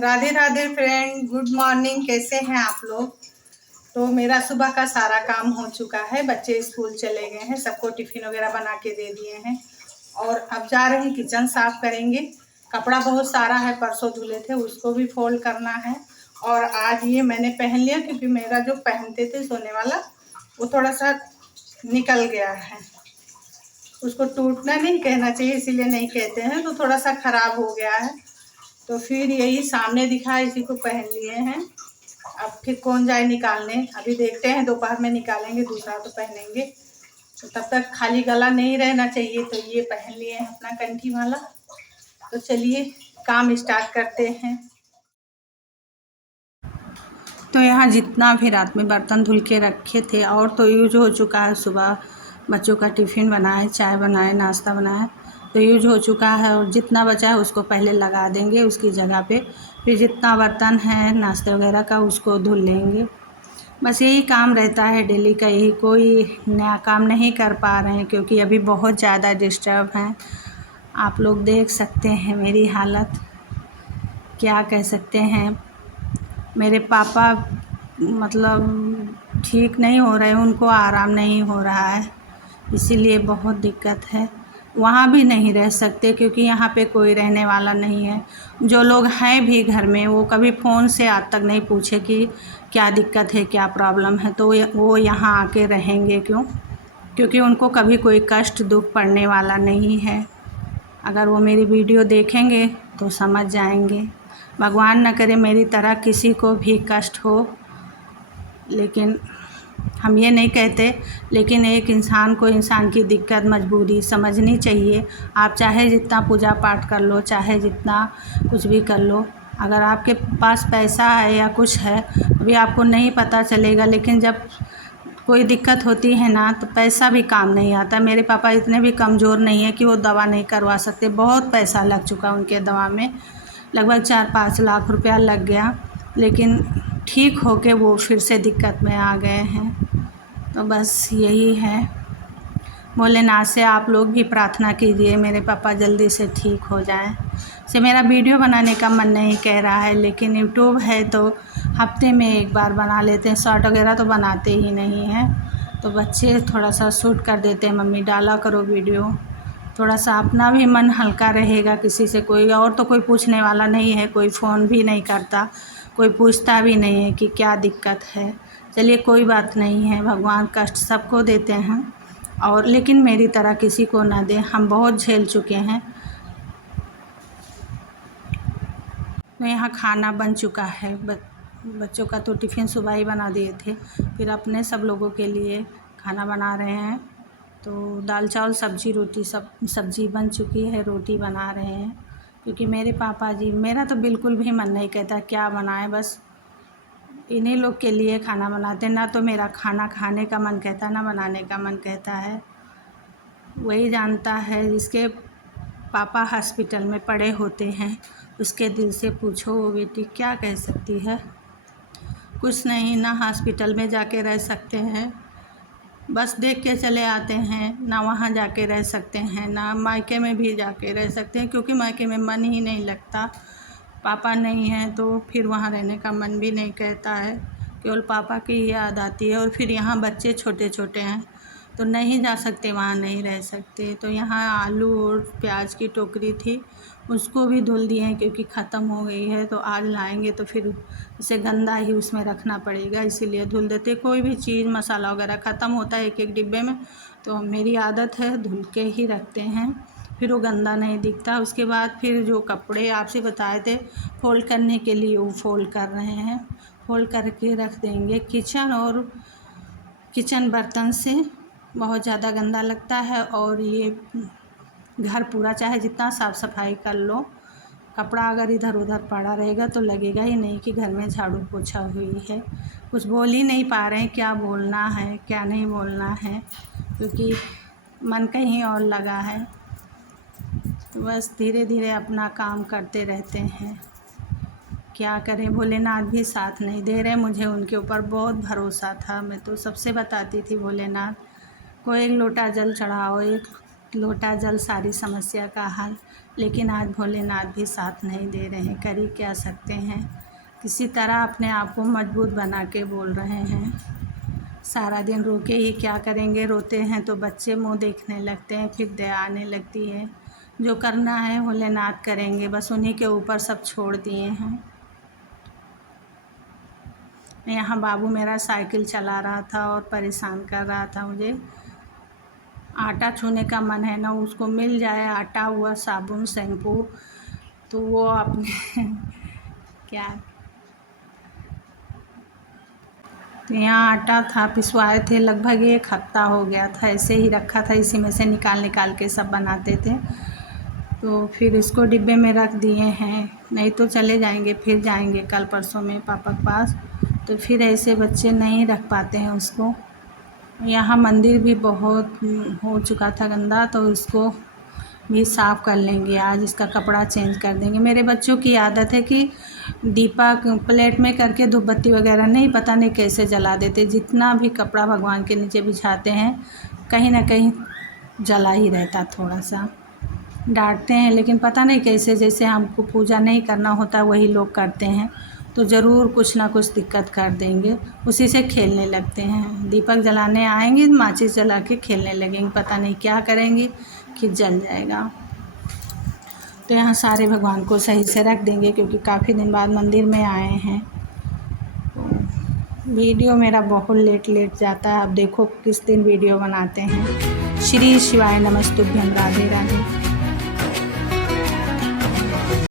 Radhe Radhe friend, good morning. कैसे हैं आप लोग? तो मेरा सुबह का सारा काम हो चुका है। बच्चे स्कूल चले गए हैं, सबको टिफिन वगैरह बना के दे दिए हैं और अब जा रहे हैं किचन साफ करेंगे। कपड़ा बहुत सारा है, परसों धुले थे, उसको भी फोल्ड करना है। और आज ये मैंने पहन लिया क्योंकि मेरा जो पहनते थे सोने वाला वो थोड़ा सा निकल गया है। उसको टूटना नहीं कहना चाहिए, इसीलिए नहीं कहते हैं, तो थोड़ा सा खराब हो गया है। तो फिर यही सामने दिखा, इसी को पहन लिए हैं। अब फिर कौन जाए निकालने, अभी देखते हैं, दोपहर में निकालेंगे, दूसरा तो पहनेंगे। तो तब तक खाली गला नहीं रहना चाहिए, तो ये पहन लिए हैं अपना कंठी वाला। तो चलिए काम स्टार्ट करते हैं। तो यहाँ जितना भी रात में बर्तन धुल के रखे थे और तो यूज हो चुका है। सुबह बच्चों का टिफ़िन बनाए, चाय बनाए, नाश्ता बनाए, तो यूज हो चुका है। और जितना बचा है उसको पहले लगा देंगे उसकी जगह पे। फिर जितना बर्तन है नाश्ते वगैरह का उसको धुल लेंगे। बस यही काम रहता है डेली का, यही कोई नया काम नहीं कर पा रहे हैं क्योंकि अभी बहुत ज़्यादा डिस्टर्ब हैं। आप लोग देख सकते हैं मेरी हालत, क्या कह सकते हैं। मेरे पापा मतलब ठीक नहीं हो रहे, उनको आराम नहीं हो रहा है, इसीलिए बहुत दिक्कत है। वहाँ भी नहीं रह सकते क्योंकि यहाँ पे कोई रहने वाला नहीं है। जो लोग हैं भी घर में वो कभी फ़ोन से आज तक नहीं पूछे कि क्या दिक्कत है, क्या प्रॉब्लम है। तो वो यहाँ आके रहेंगे क्यों? क्योंकि उनको कभी कोई कष्ट दुख पड़ने वाला नहीं है। अगर वो मेरी वीडियो देखेंगे तो समझ जाएंगे। भगवान न करे मेरी तरह किसी को भी कष्ट हो, लेकिन हम ये नहीं कहते, लेकिन एक इंसान को इंसान की दिक्कत मजबूरी समझनी चाहिए। आप चाहे जितना पूजा पाठ कर लो, चाहे जितना कुछ भी कर लो, अगर आपके पास पैसा है या कुछ है अभी आपको नहीं पता चलेगा, लेकिन जब कोई दिक्कत होती है ना तो पैसा भी काम नहीं आता। मेरे पापा इतने भी कमज़ोर नहीं है कि वो दवा नहीं करवा सकते। बहुत पैसा लग चुका उनके दवा में, लगभग 4-5 लाख रुपया लग गया, लेकिन ठीक होके वो फिर से दिक्कत में आ गए हैं। तो बस यही है। भोलेनाथ से आप लोग भी प्रार्थना कीजिए मेरे पापा जल्दी से ठीक हो जाएं। से मेरा वीडियो बनाने का मन नहीं कह रहा है, लेकिन यूट्यूब है तो हफ्ते में एक बार बना लेते हैं। शॉर्ट वगैरह तो बनाते ही नहीं हैं। तो बच्चे थोड़ा सा शूट कर देते हैं, मम्मी डाला करो वीडियो, थोड़ा सा अपना भी मन हल्का रहेगा। किसी से कोई और तो कोई पूछने वाला नहीं है, कोई फ़ोन भी नहीं करता, कोई पूछता भी नहीं है कि क्या दिक्कत है। चलिए कोई बात नहीं है, भगवान कष्ट सबको देते हैं और लेकिन मेरी तरह किसी को ना दे। हम बहुत झेल चुके हैं। तो यहाँ खाना बन चुका है। बच्चों का तो टिफ़िन सुबह ही बना दिए थे, फिर अपने सब लोगों के लिए खाना बना रहे हैं। तो दाल चावल सब्ज़ी रोटी सब सब्ज़ी बन चुकी है, रोटी बना रहे हैं क्योंकि मेरे पापा जी, मेरा तो बिल्कुल भी मन नहीं कहता क्या बनाएं, बस इन्हीं लोग के लिए खाना बनाते हैं। ना तो मेरा खाना खाने का मन कहता, ना बनाने का मन कहता है। वही जानता है, जिसके पापा हॉस्पिटल में पड़े होते हैं उसके दिल से पूछो वो बेटी क्या कह सकती है। कुछ नहीं, ना हॉस्पिटल में जाके रह सकते हैं, बस देख के चले आते हैं, ना वहाँ जाके रह सकते हैं, ना मायके में भी जाके रह सकते हैं क्योंकि मायके में मन ही नहीं लगता। पापा नहीं हैं तो फिर वहाँ रहने का मन भी नहीं कहता है, केवल पापा की ही याद आती है। और फिर यहाँ बच्चे छोटे छोटे हैं तो नहीं जा सकते, वहाँ नहीं रह सकते। तो यहाँ आलू और प्याज की टोकरी थी, उसको भी धुल दिए हैं क्योंकि ख़त्म हो गई है। तो आज लाएंगे तो फिर इसे गंदा ही उसमें रखना पड़ेगा, इसीलिए धुल देते। कोई भी चीज़ मसाला वगैरह ख़त्म होता है एक एक डिब्बे में, तो मेरी आदत है धुल के ही रखते हैं, फिर वो गंदा नहीं दिखता। उसके बाद फिर जो कपड़े आपसे बताए थे फ़ोल्ड करने के लिए, वो फ़ोल्ड कर रहे हैं, फ़ोल्ड करके रख देंगे। किचन बर्तन से बहुत ज़्यादा गंदा लगता है और ये घर पूरा चाहे जितना साफ़ सफाई कर लो, कपड़ा अगर इधर उधर पड़ा रहेगा तो लगेगा ही नहीं कि घर में झाड़ू पोछा हुई है। कुछ बोल ही नहीं पा रहे हैं, क्या बोलना है क्या नहीं बोलना है, क्योंकि मन कहीं और लगा है। तो बस धीरे धीरे अपना काम करते रहते हैं, क्या करें। भोलेनाथ भी साथ नहीं दे रहे। मुझे उनके ऊपर बहुत भरोसा था, मैं तो सबसे बताती थी भोलेनाथ को एक लोटा जल चढ़ाओ, एक लोटा जल सारी समस्या का हल। लेकिन आज भोलेनाथ भी साथ नहीं दे रहे हैं, कर ही क्या सकते हैं। किसी तरह अपने आप को मजबूत बना के बोल रहे हैं। सारा दिन रो के ही क्या करेंगे, रोते हैं तो बच्चे मुंह देखने लगते हैं, फिर दया आने लगती है। जो करना है भोलेनाथ करेंगे, बस उन्हीं के ऊपर सब छोड़ दिए हैं। यहाँ बाबू मेरा साइकिल चला रहा था और परेशान कर रहा था मुझे। आटा छूने का मन है ना, उसको मिल जाए आटा हुआ साबुन शैम्पू तो वो अपने क्या। तो यहाँ आटा था, पिसवाए थे, लगभग 1 हफ्ता हो गया था, ऐसे ही रखा था, इसी में से निकाल निकाल के सब बनाते थे। तो फिर इसको डिब्बे में रख दिए हैं, नहीं तो चले जाएंगे, फिर जाएंगे कल परसों में पापा के पास। तो फिर ऐसे बच्चे नहीं रख पाते हैं उसको। यहाँ मंदिर भी बहुत हो चुका था गंदा, तो इसको भी साफ़ कर लेंगे आज, इसका कपड़ा चेंज कर देंगे। मेरे बच्चों की आदत है कि दीपक प्लेट में करके धूपबत्ती वगैरह नहीं, पता नहीं कैसे जला देते। जितना भी कपड़ा भगवान के नीचे बिछाते हैं, कहीं ना कहीं जला ही रहता थोड़ा सा। डांटते हैं लेकिन पता नहीं कैसे, जैसे हमको पूजा नहीं करना होता वही लोग करते हैं, तो ज़रूर कुछ ना कुछ दिक्कत कर देंगे, उसी से खेलने लगते हैं। दीपक जलाने आएंगे, माचिस जला के खेलने लगेंगे, पता नहीं क्या करेंगी कि जल जाएगा। तो यहाँ सारे भगवान को सही से रख देंगे, क्योंकि काफ़ी दिन बाद मंदिर में आए हैं। तो वीडियो मेरा बहुत लेट जाता है, अब देखो किस दिन वीडियो बनाते हैं। श्री शिवाय नमस्तुभ्यं, राधे राधे।